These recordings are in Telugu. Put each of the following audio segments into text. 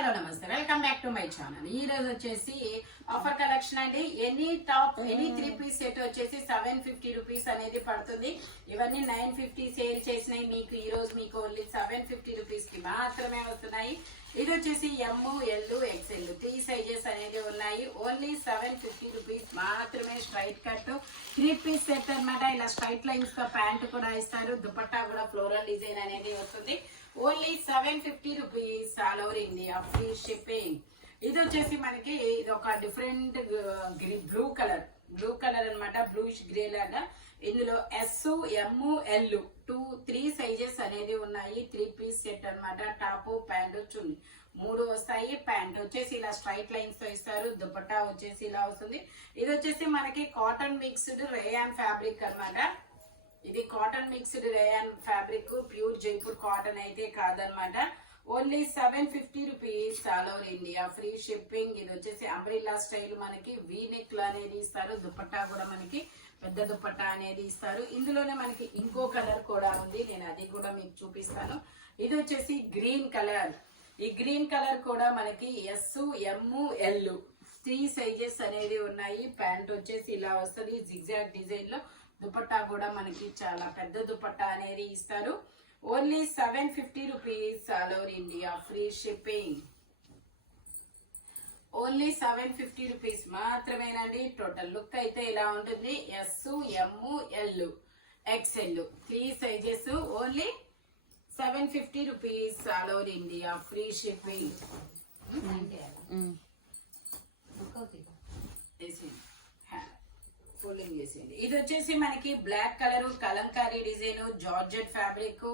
హలో నమస్తే, welcome back to my channel. ఈ రోజు వచ్చేసి ఆఫర్ కలెక్షన్ అండి. Any top any 3 piece set వచ్చేసి 750 రూపీస్ అనేది పడుతుంది. ఇవన్నీ 950 సేల్ చేసినాయి. మీకు ఈ రోజు మీకు ఓన్లీ 750 రూపీస్ కి మాత్రమే వస్తున్నాయి. ఇది వచ్చేసి ఎమ్, ఎల్, ఎక్స్ఎల్ 3 సైజెస్ అనేది ఉన్నాయి. ఓన్లీ 750 రూపీస్ మాత్రమే. స్ట్రైట్ కట్ 3 పీస్ సెట్ అన్నమాట. ఇలా స్ట్రైట్ లైన్స్ తో ప్యాంట్ కూడా ఇస్తారు. దుపట్టా కూడా ఫ్లోరల్ డిజైన్ అనేది వస్తుంది. Only 750 rupees all over India, free shipping. ఇది వచ్చేసి మనకి ఇది ఒక డిఫరెంట్ బ్లూ కలర్ అన్నమాట. బ్లూష్ గ్రే లాగా ఇందులో ఎస్, ఎమ్, ఎల్ 3 సైజెస్ అనేది ఉన్నాయి. 3 పీస్ సెట్ అన్నమాట. టాప్, ప్యాంట్, చున్నీ 3 వస్తాయి. ప్యాంట్ వచ్చేసి ఇలా స్ట్రైట్ లైన్స్ తో ఇస్తారు. దుపట్టా వచ్చేసి ఇలా వస్తుంది. ఇది వచ్చేసి మనకి కాటన్ మిక్స్డ్ రేయాన్ ఫ్యాబ్రిక్ అన్నమాట. ఇది cotton mixed rayon fabric, pure Jaipur cotton అయితే కాదనమాట. Only 750 rupees all over India, free shipping. ఇది వచ్చేసి అంబ్రెల్లా స్టైల్ మనకి వీ నెక్ అనేది ఇస్తారు. దుపట్టా కూడా మనకి పెద్ద దుపట్టా అనేది ఇస్తారు. ఇందులోనే మనకి ఇంకో కలర్ కూడా ఉంది, నేను అది కూడా మీకు చూపిస్తాను. ఇది వచ్చేసి గ్రీన్ కలర్. ఈ గ్రీన్ కలర్ కూడా మనకి ఎస్, ఎమ్, ఎల్ 3 సైజెస్ అనేది ఉన్నాయి. ప్యాంట్ వచ్చేసి ఇలా వస్తుంది జిగ్జాగ్ డిజైన్ లో. దుపట్టా కూడా మనకి చాలా పెద్ద దుపట్టా అనేది ఇస్తారు. Only 750 rupees all over India, free shipping. Only 750 rupees మాత్రమేనండి. టోటల్ లుక్ అయితే ఇలా ఉంటుంది. S, M, L, XL 3 sizes. Only 750 rupees all over India, free shipping. Folding చేసేయండి. ఇది వచ్చేసి మనకి black colour Kalamkari design georgette fabric.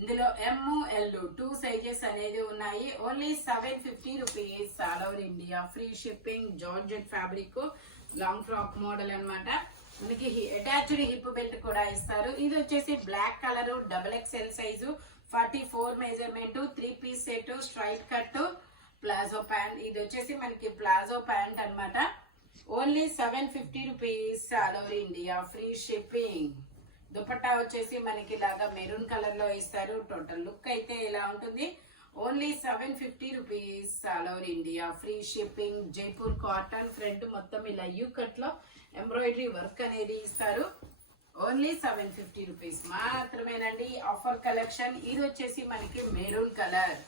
ఇందులో ఎమ్, ఎల్ 2 సైజెస్ అనేది ఉన్నాయి. Only 750 rupees all over India, free shipping. Georgette fabric, long frock model అన్నమాట. మనకి అటాచ్డ్ హిప్ బెల్ట్ కూడా ఇస్తారు. ఇది వచ్చేసి black colour XXL size, 44 measurement, 3 piece set, straight cut, palazzo pant. ఇది వచ్చేసి మనకి ప్లాజో ప్యాంట్ అన్నమాట. Only 750 rupees all over India, free shipping. Dupatta వచ్చేసి మనకి ఇలాగా మెరూన్ కలర్ లో ఇస్తారు. టోటల్ లుక్ అయితే ఇలా ఉంటుంది. Only 750 rupees all over India, free shipping. Jaipur cotton, front మొత్తం ఇలా యూ కట్ లో ఎంబ్రాయిడరీ వర్క్ అనేది ఇస్తారు. ఓన్లీ 750 రూపీస్ మాత్రమేనండి. Offer collection. ఇది వచ్చేసి మనకి maroon colour,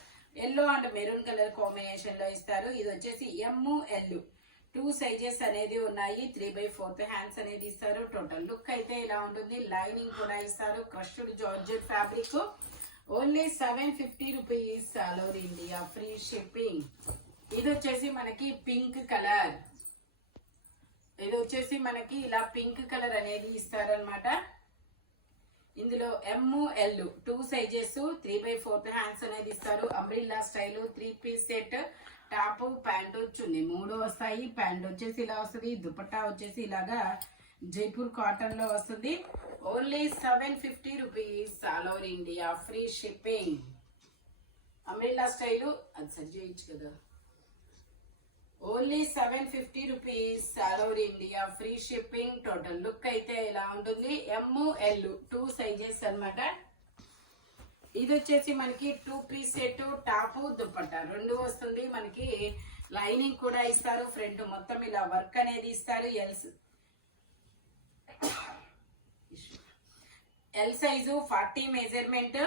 yellow and maroon colour combination లో ఇస్తారు. ఇది వచ్చేసి ఎమ్, ఎల్ 2 సైజెస్ అనేది ఉన్నాయి. 3/4 హ్యాండ్స్ అనేది ఇస్తారు. టోటల్ లుక్ అయితే ఇలా ఉంటుంది. లైనింగ్ కూడా ఇస్తారు. Crushed georgette fabric. Only 750 rupees all over India, free shipping. ఇది వచ్చేసి మనకి పింక్ కలర్. ఇది వచ్చేసి మనకి ఇలా పింక్ కలర్ అనేది ఇస్తారనమాట. ఇందులో ఎమ్, ఎల్ 2 సైజెస్, 3/4 హ్యాండ్స్ అనేది ఇస్తారు. Umbrella style 3 piece set. Top, pant, chunni 3 వస్తాయి. ప్యాంట్ వచ్చేసి ఇలా వస్తుంది. దుపట్టా వచ్చేసి ఇలాగా జైపూర్ కాటన్ లో వస్తుంది. Only 750 rupees all over India, free shipping. Umbrella style అది సరి చేయొచ్చు కదా. Only 750 rupees all over India, free shipping. Total look అయితే ఇలా ఉంటుంది. ఎమ్, ఎల్ 2 సైజెస్ అన్నమాట. ఇది వచ్చేసి మనకి 2 పీస్ సెట్, టాప్, దుపట్టా 2 వస్తుంది. మనకి లైనింగ్ కూడా ఇస్తారు. ఫ్రంట్ మొత్తం ఇలా వర్క్ అనేది ఇస్తారు. L size, 40 measurement,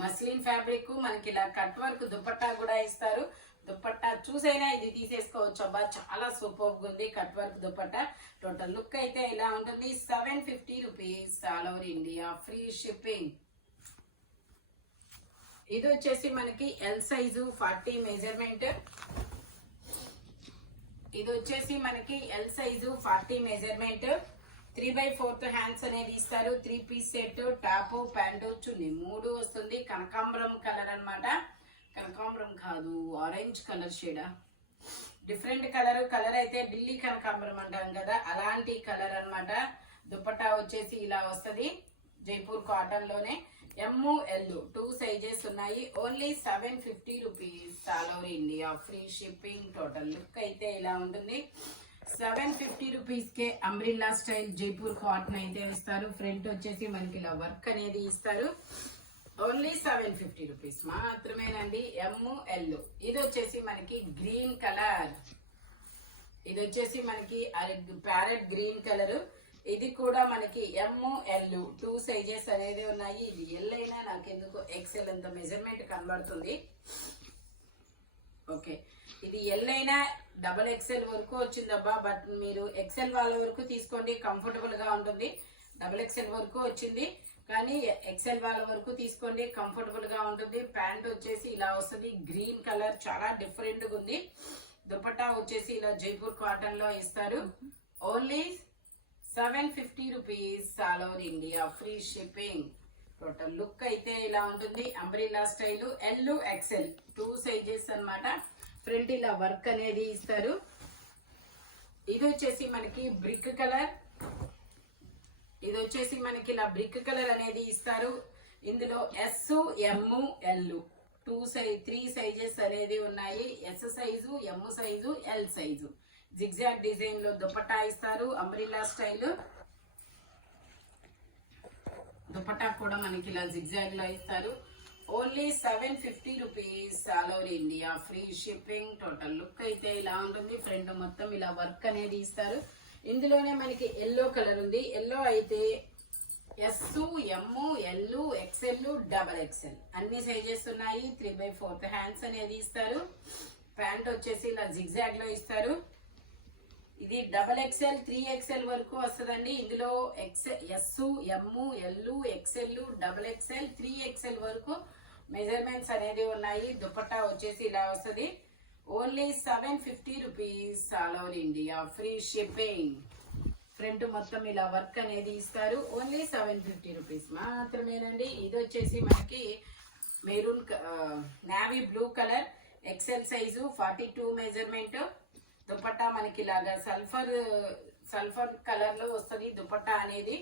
muslin fabric. మనకి ఇలా కట్ వర్క్ దుపట్టా కూడా ఇస్తారు. దుపట్టా చూసైనా ఇది తీసేసుకోవచ్చు. అబ్బా చాలా సూపర్ గా ఉంది cut work dupatta. Total look అయితే ఇలా ఉంటుంది. 750 rupees all over India, free shipping. ఇది వచ్చేసి మనకి ఎల్ సైజు, 40 మెజర్మెంట్. ఇది వచ్చేసి మనకి ఎల్ సైజు, 40 మెజర్మెంట్, 3/4 హ్యాండ్స్ అనేది ఇస్తారు. 3 piece set, top, pant, chunni 3 వస్తుంది. కనకాంబరం కలర్ అన్నమాట. కనకాంబరం కాదు, ఆరెంజ్ కలర్ షేడా, డిఫరెంట్ కలర్ అయితే ఢిల్లీ కనకాంబరం అంటాం కదా, అలాంటి కలర్ అన్నమాట. దుపట్టా వచ్చేసి ఇలా వస్తుంది. జైపూర్ కాటన్ లోనే ఎమ్, ఎల్ 2 సైజెస్ ఉన్నాయి. Only 750 rupees all over India, free shipping. Total look అయితే ఇలా ఉంటుంది. 750 రూపీస్ కే అంబ్రిల్లా స్టైల్ జైపూర్ కాటన్ అయితే ఇస్తారు. ఫ్రంట్ వచ్చేసి మనకి ఇలా వర్క్ అనేది ఇస్తారు. ఓన్లీ 750 రూపీస్ మాత్రమేనండి. ML. ఇది వచ్చేసి మనకి గ్రీన్ కలర్. ఇది వచ్చేసి మనకి ప్యారెట్ గ్రీన్ కలర్. ఇది కూడా మనకి ML 2 సైజెస్ అనేది ఉన్నాయి. ఇది ఎల్ అయినా నాకు ఎందుకు ఎక్సెల్ అంత మెజర్మెంట్ కనబడుతుంది. ఓకే, ఇది ఎల్ అయినా XXL వరకు వచ్చిందబ్బా. బట్ మీరు ఎక్సెల్ వాళ్ళ వరకు తీసుకోండి, కంఫర్టబుల్ గా ఉంటుంది. XXL వరకు వచ్చింది కానీ ఎక్సెల్ వాళ్ళ వరకు తీసుకోండి, కంఫర్టబుల్ గా ఉంటుంది. ప్యాంట్ వచ్చేసి ఇలా వస్తుంది, గ్రీన్ కలర్, చాలా డిఫరెంట్ గా ఉంది. దుపట్టా వచ్చేసి ఇలా జైపూర్ కాటన్ లో ఇస్తారు. Only 750 rupees all over India, free shipping. Total look అయితే ఇలా ఉంటుంది. అంబ్రిల్లా స్టైల్ XL 2 సైజెస్ అన్నమాట. ఫ్రంట్ ఇలా వర్క్ అనేది ఇస్తారు. ఇది వచ్చేసి మనకి బ్రిక్ కలర్. ఇది వచ్చేసి మనకి ఇలా బ్రిక్ కలర్ అనేది ఇస్తారు. ఇందులో S, M, L 3 సైజెస్ అనేది ఉన్నాయి. S size, M size, L size. Zigzag design లో దుపట్టా ఇస్తారు. అంబ్రిల్లా స్టైల్ దుపట్టా కూడా మనకి ఇలా జిగ్జాగ్ లో ఇస్తారు. Only 750 rupees all over India, free shipping. Total look అయితే ఇలా ఉంటుంది. ఫ్రంట్ మొత్తం ఇలా వర్క్ అనేది ఇస్తారు. ఇందులోనే మనకి ఎల్లో కలర్ ఉంది. ఎల్లో అయితే S, M, L, XL, XXL అన్ని సైజెస్ ఉన్నాయి. 3/4 హ్యాండ్స్ అనేది ఇస్తారు. ప్యాంట్ వచ్చేసి ఇలా జిగ్జాగ్ లో ఇస్తారు. ఇది XXL 3XL వరకు వస్తుందండి. ఇందులో S, M, L, XL, XXL 3XL వరకు మెజర్మెంట్స్ అనేది ఉన్నాయి. దుపట్టా వచ్చేసి ఇలా వస్తుంది. Only 750 rupees all over India, free shipping. Front మొత్తం ఇలా వర్క్ అనేది ఇస్తారు. ఓన్లీ 750 రూపీస్ మాత్రమేనండి. ఇది వచ్చేసి మనకి maroon navy blue colour, XL size, 42 measurement. Dupatta మనకి ఇలాగా సల్ఫర్ కలర్ లో వస్తుంది దుపట్టా అనేది.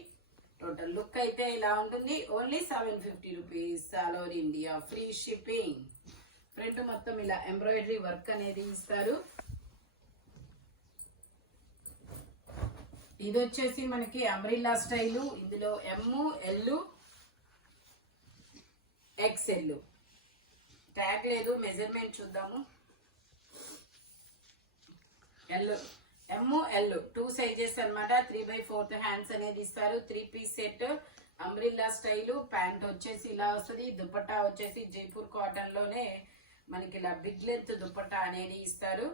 టోటల్ లుక్ అయితే ఇలా ఉంటుంది. Only 750 rupees all over India, free shipping. Front మొత్తం ఇలా ఎంబ్రాయిడరీ వర్క్ అనేది ఇస్తారు. ఇది వచ్చేసి మనకి అంబ్రిల్లా స్టైలు. ఇందులో M, L, XL. ట్యాగ్ లేదు, మెజర్మెంట్ చూద్దాము. M, L 2 సైజెస్ అన్నమాట. 3/4 హ్యాండ్స్ అనేది ఇస్తారు. 3 piece set umbrella style. Pant వచ్చేసి ఇలా వస్తుంది. దుపట్టా వచ్చేసి జైపూర్ కాటన్ లోనే మనకి ఇలా బిగ్ లెంత్ దుపట్టా అనేది ఇస్తారు.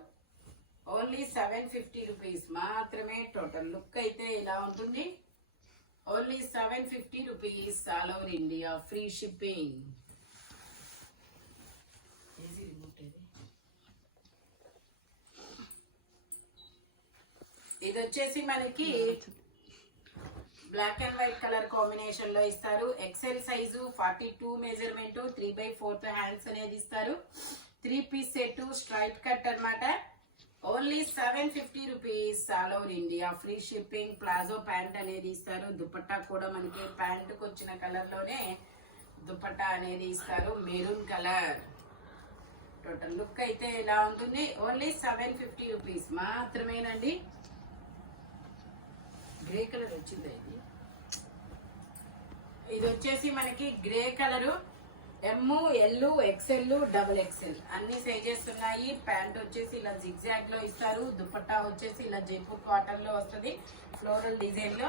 ఓన్లీ 750 రూపీస్ మాత్రమే. టోటల్ లుక్ అయితే ఇలా ఉంటుంది. Only 750 rupees all over India, free shipping. ఇది వచ్చేసి మనకి black and white colour combination లో ఇస్తారు. XL సైజు, 42 మెజర్మెంట్, 3/4 హ్యాండ్స్ అనేది ఇస్తారు. 3 పీస్ సెట్ స్ట్రైట్ కట్ అన్నమాట. Only 750 rupees all over India, free shipping. Palazzo pant అనేది ఇస్తారు. దుపట్టా కూడా మనకి ప్యాంట్ కు వచ్చిన కలర్ లోనే దుపట్టా అనేది ఇస్తారు, మెరూన్ కలర్. టోటల్ లుక్ అయితే ఇలా ఉంటుంది. ఓన్లీ 750 రూపీస్ మాత్రమేనండి. గ్రే కలర్ వచ్చింది. ఇది వచ్చేసి మనకి grey colour. M, L, XL, XXL అన్ని సైజెస్ ఉన్నాయి. ప్యాంట్ వచ్చేసి ఇలా జిగ్జాగ్ లో ఇస్తారు. దుపట్టా వచ్చేసి ఇలా జైపూర్ కాటన్ లో వస్తుంది, ఫ్లోరల్ డిజైన్ లో.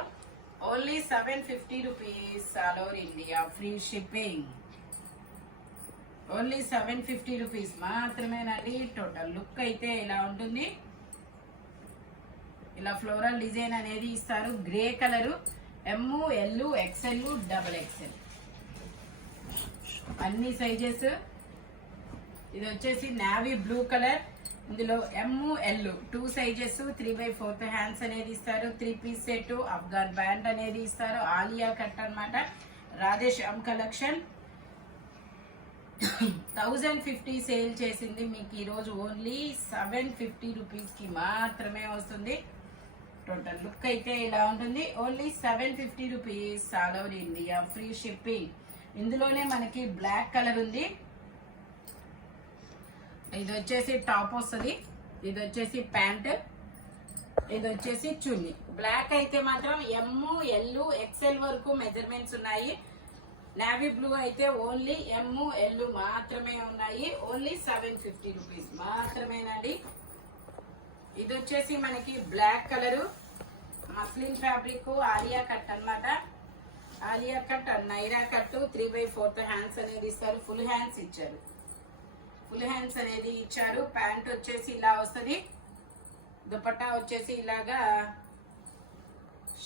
Only 750 rupees all over India, free shipping. Only 750 rupees మాత్రమేనండి. టోటల్ లుక్ అయితే ఇలా ఉంటుంది. ఇలా ఫ్లోరల్ డిజైన్ అనేది ఇస్తారు. Grey colour. M, L, XL, XXL అన్ని సైజెస్. ఇది వచ్చేసి నావీ బ్లూ కలర్. ఇందులో M, L 2 సైజెస్, 3/4 హ్యాండ్స్ అనేది ఇస్తారు. 3 పీస్ సెట్ అఫ్ఘాన్ బ్యాండ్ అనేది ఇస్తారు. ఆలియా కట్ అన్నమాట. రాధేశ్యామ్ కలెక్షన్. 1050 సేల్ చేసింది మీకు ఈరోజు ఓన్లీ 750 రూపీస్ కి మాత్రమే వస్తుంది. టోటల్ లుక్ అయితే ఇలా ఉంటుంది. Only 750 rupees all over India, free shipping. ఇందులోనే మనకి బ్లాక్ కలర్ ఉంది. ఇది వచ్చేసి టాప్ వస్తుంది. ఇది వచ్చేసి ప్యాంట్. ఇది వచ్చేసి చున్నీ. బ్లాక్ అయితే మాత్రం M, L, XL వరకు మెజర్మెంట్స్ ఉన్నాయి. నావీ బ్లూ అయితే ఓన్లీ ఎమ్ ఎల్ మాత్రమే ఉన్నాయి. ఓన్లీ 750 రూపీస్ మాత్రమేనండి. ఇది వచ్చేసి మనకి black colour muslin fabric Alia cut అన్నమాట. Alia cut Naira cut 3/4 hands అనేది ఇస్తారు. ఫుల్ హ్యాండ్స్ ఇచ్చారు. ఫుల్ హ్యాండ్స్ అనేది ఇచ్చారు. ప్యాంట్ వచ్చేసి ఇలా వస్తుంది. దుపట్టా వచ్చేసి ఇలాగా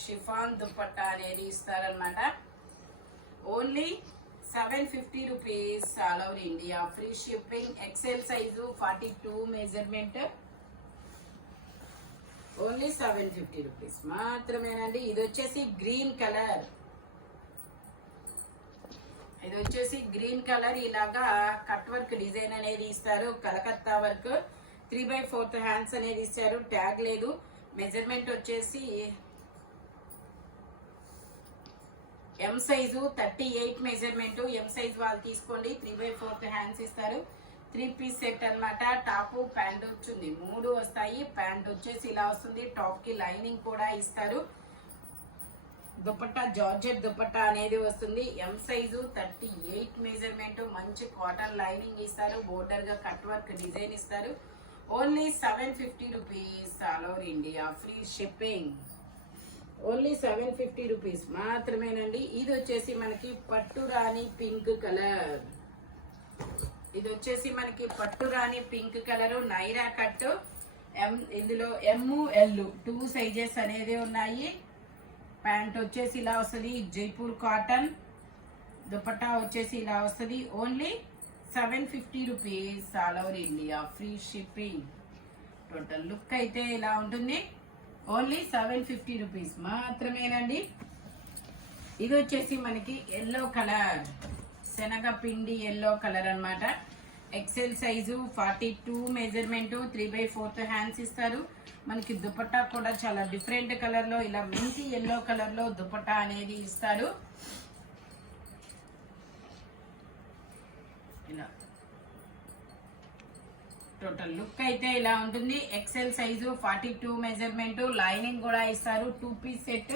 షిఫాన్ దుపట్టా అనేది ఇస్తారనమాట. Only 750 rupees all over India. Free shipping. XL size 42 measurement. Only 750 rupees మాత్రమేనండి. ఇది వచ్చేసి గ్రీన్ కలర్. ఇది వచ్చేసి గ్రీన్ కలర్. ఇలాగా కట్ వర్క్ డిజైన్ అనేది ఇస్తారు. కలకత్తా వర్క్ 3/4 హ్యాండ్స్ అనేది ఇచ్చారు. ట్యాగ్ లేదు. మెజర్మెంట్ వచ్చేసి ఎం సైజు 38 మెజర్మెంట్. ఎం సైజ్ వాళ్ళు తీసుకోండి. 3/4 హ్యాండ్స్ ఇస్తారు. 3 పీస్ సెట్ అన్నమాట. టాప్ ప్యాంట్ వచ్చింది 3 వస్తాయి. ప్యాంట్ వచ్చేసి ఇలా వస్తుంది. టాప్ కి లైనింగ్ కూడా ఇస్తారు. దుపట్టా జార్జెట్ దుపట్టా అనేది వస్తుంది. M size 38 measurement. మంచి కాటన్ లైనింగ్ ఇస్తారు. బోర్డర్ గా కట్ వర్క్ డిజైన్ ఇస్తారు. Only 750 rupees all over India. Free shipping. Only 750 rupees మాత్రమేనండి. ఇది వచ్చేసి మనకి పట్టు రాణి పింక్ కలర్. ఇది వచ్చేసి మనకి పట్టు రాణి పింక్ కలర్ నైరా కట్. ఇందులో ఎమ్ ఎల్ 2 సైజెస్ అనేది ఉన్నాయి. ప్యాంట్ వచ్చేసి ఇలా వస్తుంది. జైపూర్ కాటన్. దుపట్టా వచ్చేసి ఇలా వస్తుంది. Only 750 rupees all over India. Free shipping. Total look అయితే ఇలా ఉంటుంది. ఓన్లీ 750 రూపీస్ మాత్రమేనండి. ఇది వచ్చేసి మనకి ఎల్లో కలర్. శనగపిండి ఎల్లో కలర్ అన్నమాట. XL size 42 measurement. 3/4 హ్యాండ్స్ ఇస్తారు. మనకి దుపట్టా కూడా చాలా డిఫరెంట్ కలర్ లో ఇలా మెంతి ఎల్లో కలర్ లో దుపట్టా అనేది ఇస్తారు. ఇలా టోటల్ లుక్ అయితే ఇలా ఉంటుంది. XL size 42 measurement. లైనింగ్ కూడా ఇస్తారు. 2 పీస్ సెట్.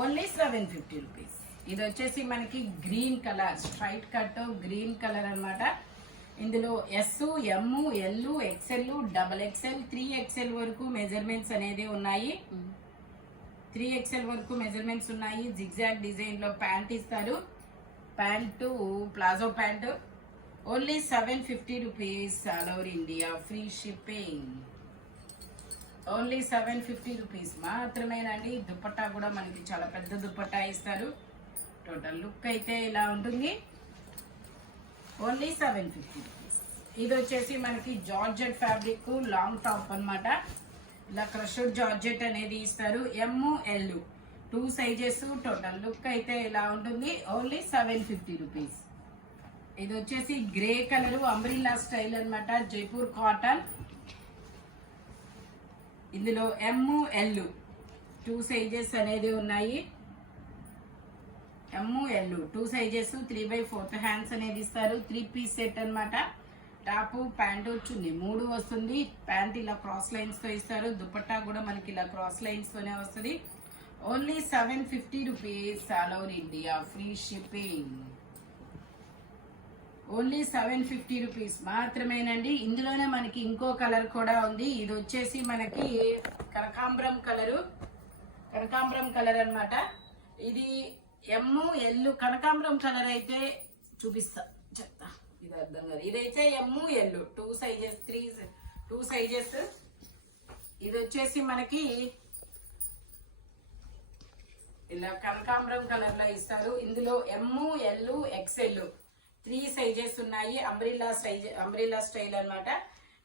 Only 750 rupees. ఇది వచ్చేసి మనకి green colour straight cut green colour అన్నమాట. ఇందులో yes, M, L, XL, XXL, 3XL వరకు మెజర్మెంట్స్ అనేది ఉన్నాయి. 3XL వరకు మెజర్మెంట్స్ ఉన్నాయి. జిగ్జాగ్ డిజైన్ లో ప్యాంట్ ఇస్తారు. Pant palazzo pant. Only 750 rupees all over India. Free shipping. Only 750 rupees మాత్రమేనండి. దుపట్టా కూడా మనకి చాలా పెద్ద దుపట్టా ఇస్తారు. టోటల్ లుక్ అయితే ఇలా ఉంటుంది. Only 750 rupees. ఇది వచ్చేసి మనకి జార్జెట్ ఫ్యాబ్రిక్ లాంగ్ టాప్ అన్నమాట. ఇలా క్రష్డ్ జార్జెట్ అనేది ఇస్తారు. ఎమ్ ఎల్ 2 సైజెస్. టోటల్ లుక్ అయితే ఇలా ఉంటుంది. Only 750 rupees. ఇది వచ్చేసి గ్రే కలర్ అంబ్రిల్లా స్టైల్ అన్నమాట. జైపూర్ కాటన్. ఇందులో ఎమ్ ఎల్ 2 సైజెస్ అనేది ఉన్నాయి. ఎమ్ ఎల్ 2 సైజెస్. 3/4 హ్యాండ్స్ అనేది ఇస్తారు. 3 పీస్ సెట్ అన్నమాట. టాప్ ప్యాంట్ వచ్చింది 3 వస్తుంది. ప్యాంట్ ఇలా క్రాస్ లైన్స్ తో ఇస్తారు. దుపట్టా కూడా మనకి ఇలా క్రాస్ లైన్స్ తోనే వస్తుంది. Only 750 rupees all over India. Free shipping. Only 750 rupees మాత్రమేనండి. ఇందులోనే మనకి ఇంకో కలర్ కూడా ఉంది. ఇది వచ్చేసి మనకి కనకాంబరం కలరు. కనకాంబరం కలర్ అన్నమాట. ఇది ఎమ్ ఎల్ కనకాంబరం కలర్ అయితే చూపిస్తా చెప్తా. ఇది అర్థం కాదు. ఇదైతే ఎమ్ ఎల్ 2 సైజెస్. 2 సైజెస్. ఇది వచ్చేసి మనకి ఇలా కనకాంబరం కలర్ లో ఇస్తారు. ఇందులో ఎమ్ ఎల్ XL 3 సైజెస్ ఉన్నాయి. అంబ్రిల్లా స్టైల్ అన్నమాట.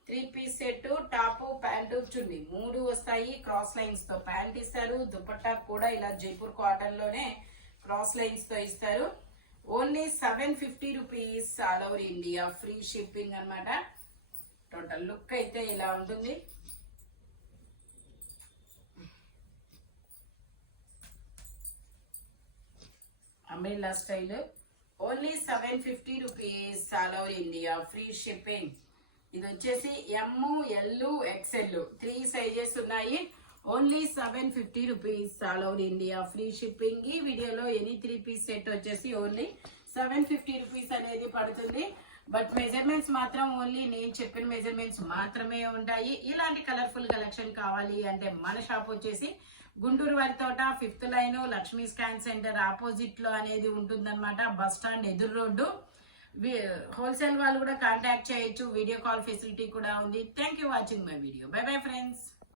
3 పీస్ సెట్. టాప్ ప్యాంటు చున్నీ 3 వస్తాయి. క్రాస్ లైన్స్ తో ప్యాంట్ ఇస్తారు. దుపట్టా కూడా ఇలా జైపూర్ కాటన్ లోనే క్రాస్ లైన్స్ తో ఇస్తారు. Only 750 rupees all over India. Free shipping అన్నమాట. టోటల్ లుక్ అయితే ఇలా ఉంటుంది. Umbrella style. Only 750 rupees all over India. Free shipping. ఇది వచ్చేసి ఎమ్ ఎల్ XL 3 సైజెస్ ఉన్నాయి. Only 750 rupees all over India. Free shipping. ఈ వీడియోలో ఎనీ 3 పీస్ సెట్ వచ్చేసి ఓన్లీ 750 రూపీస్ అనేది పడుతుంది. బట్ మెజర్మెంట్స్ మాత్రం ఓన్లీ నేను చెప్పిన మెజర్మెంట్స్ మాత్రమే ఉంటాయి. ఇలాంటి కలర్ఫుల్ కలెక్షన్ కావాలి అంటే మన షాప్ వచ్చేసి గుంటూరు వారి తోట 5th line Lakshmi scan centre opposite లో అనేది ఉంటుందన్నమాట. బస్ స్టాండ్ ఎదురు రోడ్డు. హోల్సేల్ వాళ్ళు కూడా కాంటాక్ట్ చేయొచ్చు. వీడియో కాల్ ఫెసిలిటీ కూడా ఉంది. Thank you watching my video. By bye friends.